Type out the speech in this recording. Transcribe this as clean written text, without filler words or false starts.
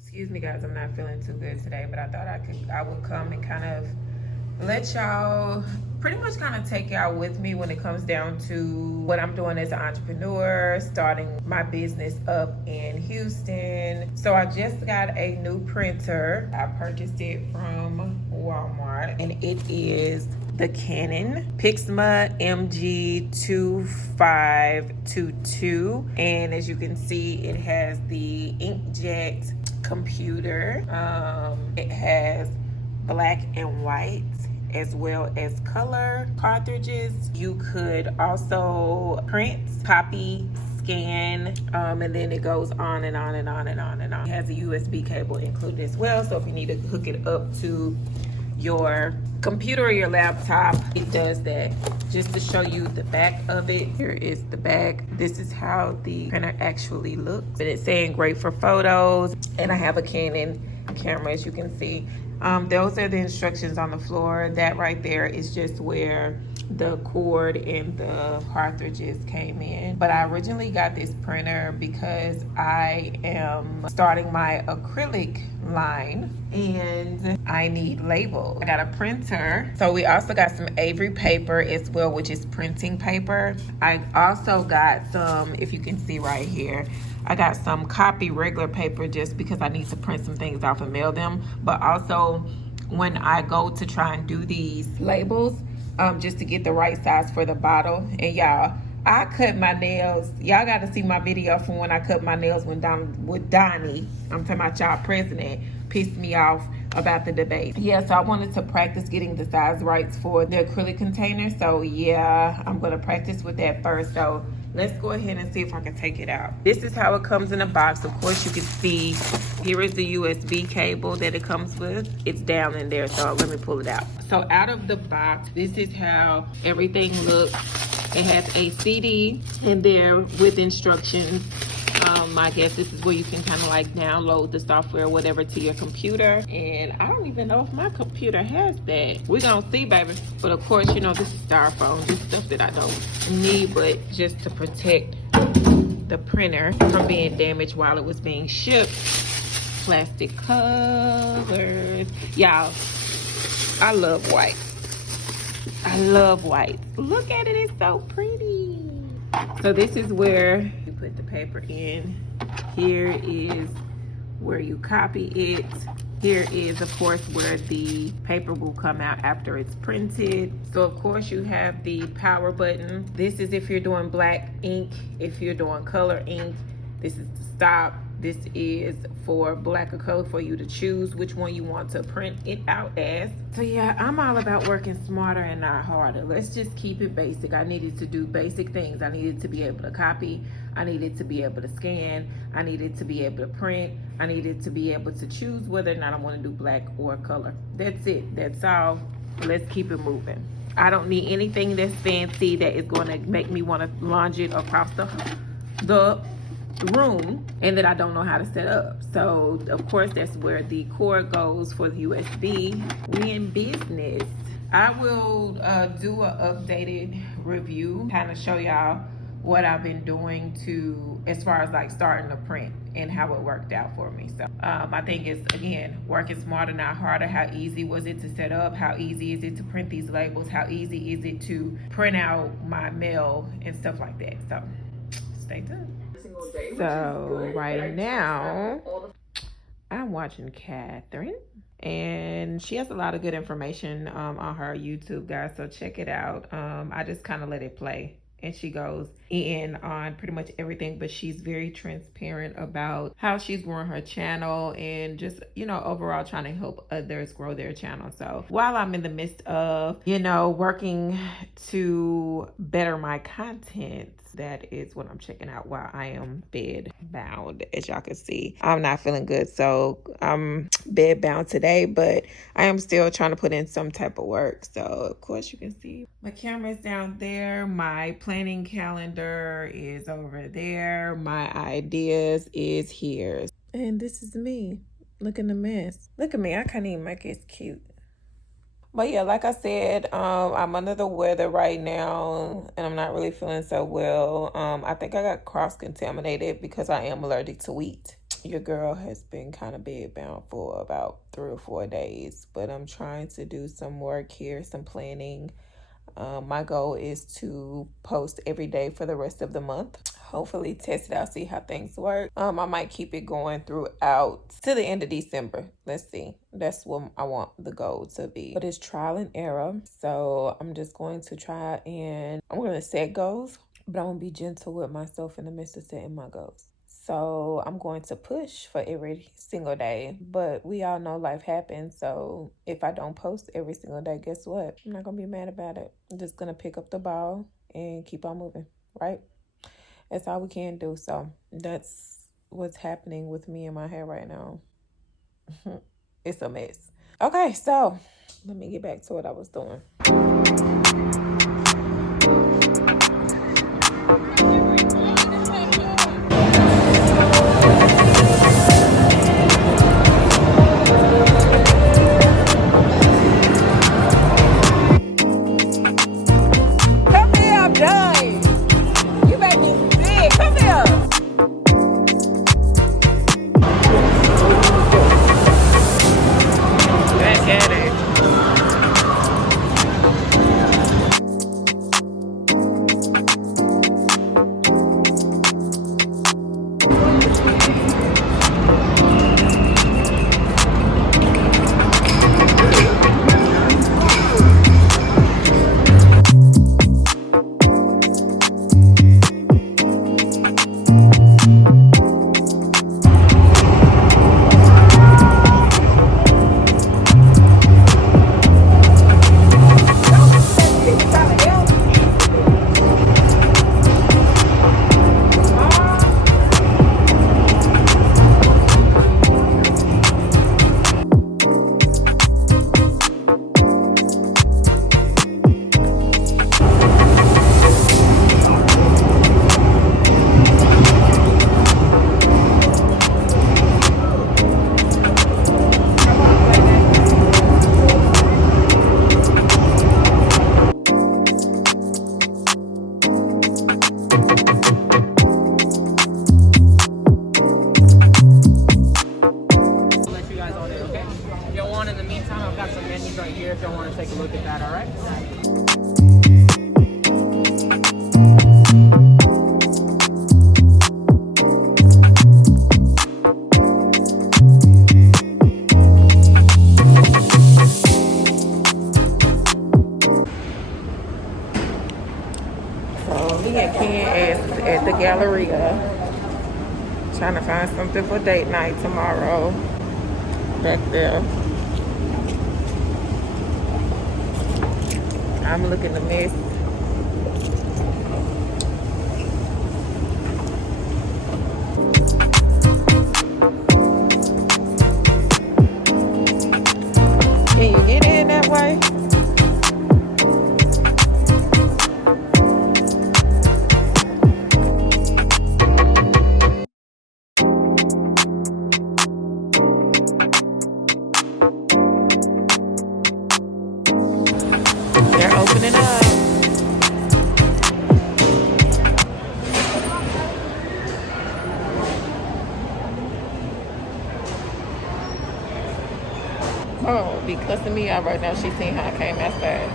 Excuse me guys, I'm not feeling too good today, but I thought I would come and kind of let y'all pretty much kind of take y'all with me when it comes down to what I'm doing as an entrepreneur, starting my business up in Houston. So I just got a new printer. I purchased it from Walmart, and it is the Cannon MG2522, and as you can see, it has the inkjet computer. It has black and white as well as color cartridges. You could also print, copy, scan, and then it goes on and on and on and on and on. It has a USB cable included as well, so if you need to hook it up to your computer or your laptop, it does that. Just to show you the back of it, here is the back. This is how the printer actually looks, and it's saying great for photos. And I have a Canon camera, as you can see. Those are the instructions on the floor. That right there is just where the cord and the cartridges came in. But I originally got this printer because I am starting my acrylic line and I need labels. I got a printer. So we also got some Avery paper as well, which is printing paper. I also got some, if you can see right here, I got some copy regular paper just because I need to print some things off and mail them. But also when I go to try and do these labels, just to get the right size for the bottle. And y'all, I cut my nails. Y'all got to see my video from when I cut my nails with Donnie. I'm talking about y'all president. Pissed me off about the debate. Yeah, so I wanted to practice getting the size right for the acrylic container. So yeah, I'm going to practice with that first. So let's go ahead and see if I can take it out. This is how it comes in a box. Of course, you can see here is the USB cable that it comes with. It's down in there, so let me pull it out. So out of the box, this is how everything looks. It has a CD in there with instructions. I guess this is where you can kind of like download the software or whatever to your computer. And I don't even know if my computer has that. We're gonna see, baby. But of course, you know, this is styrofoam. This is stuff that I don't need, but just to protect the printer from being damaged while it was being shipped. Plastic covers. Y'all, I love white. I love white. Look at it, it's so pretty. So this is where you put the paper in. Here is where you copy it. Here is, of course, where the paper will come out after it's printed. So, of course, you have the power button. This is if you're doing black ink. If you're doing color ink, this is to stop. This is for black or color for you to choose which one you want to print it out as. So yeah, I'm all about working smarter and not harder. Let's just keep it basic. I needed to do basic things. I needed to be able to copy. I needed to be able to scan. I needed to be able to print. I needed to be able to choose whether or not I want to do black or color. That's it. That's all. Let's keep it moving. I don't need anything that's fancy that is going to make me want to launch it across the room and that I don't know how to set up. So of course that's where the cord goes for the USB. We in business. I will do an updated review, kind of show y'all what I've been doing to as far as like starting to print and how it worked out for me. So I think it's, again, working smarter, not harder. How easy was it to set up? How easy is it to print these labels? How easy is it to print out my mail and stuff like that? So stay tuned. So right now I'm watching Catherine, and she has a lot of good information on her YouTube, guys, so check it out. I just kind of let it play, and she goes in on pretty much everything, but she's very transparent about how she's growing her channel and just, you know, overall trying to help others grow their channel. So while I'm in the midst of, you know, working to better my content, that is what I'm checking out while I am bed bound. As y'all can see, I'm not feeling good, so I'm bed bound today, but I am still trying to put in some type of work. So of course you can see my camera's down there, my planning calendar is over there, my ideas is here, and this is me looking a mess. Look at me, I can't even make it cute. But yeah, like I said, I'm under the weather right now and I'm not really feeling so well. I think I got cross-contaminated because I am allergic to wheat. Your girl has been kind of bedbound for about 3 or 4 days, but I'm trying to do some work here, some planning. My goal is to post every day for the rest of the month. Hopefully test it out, see how things work. I might keep it going throughout to the end of December. Let's see. That's what I want the goal to be. But it's trial and error. So I'm just going to try and I'm going to set goals, but I'm going to be gentle with myself in the midst of setting my goals. So I'm going to push for every single day, but we all know life happens. So if I don't post every single day, guess what? I'm not going to be mad about it. I'm just going to pick up the ball and keep on moving, right? That's all we can do. So that's what's happening with me in my hair right now. It's a mess. Okay, so let me get back to what I was doing. Come here, I'm done. You made me sick. Come here. Back at it. Right here if y'all want to take a look at that, all right? So me and Ken is at the Galleria trying to find something for date night tomorrow. Back there. I'm looking a mess. Can you get in that way? They're opening up. Oh, be cussing me out right now. She seen how I came outside.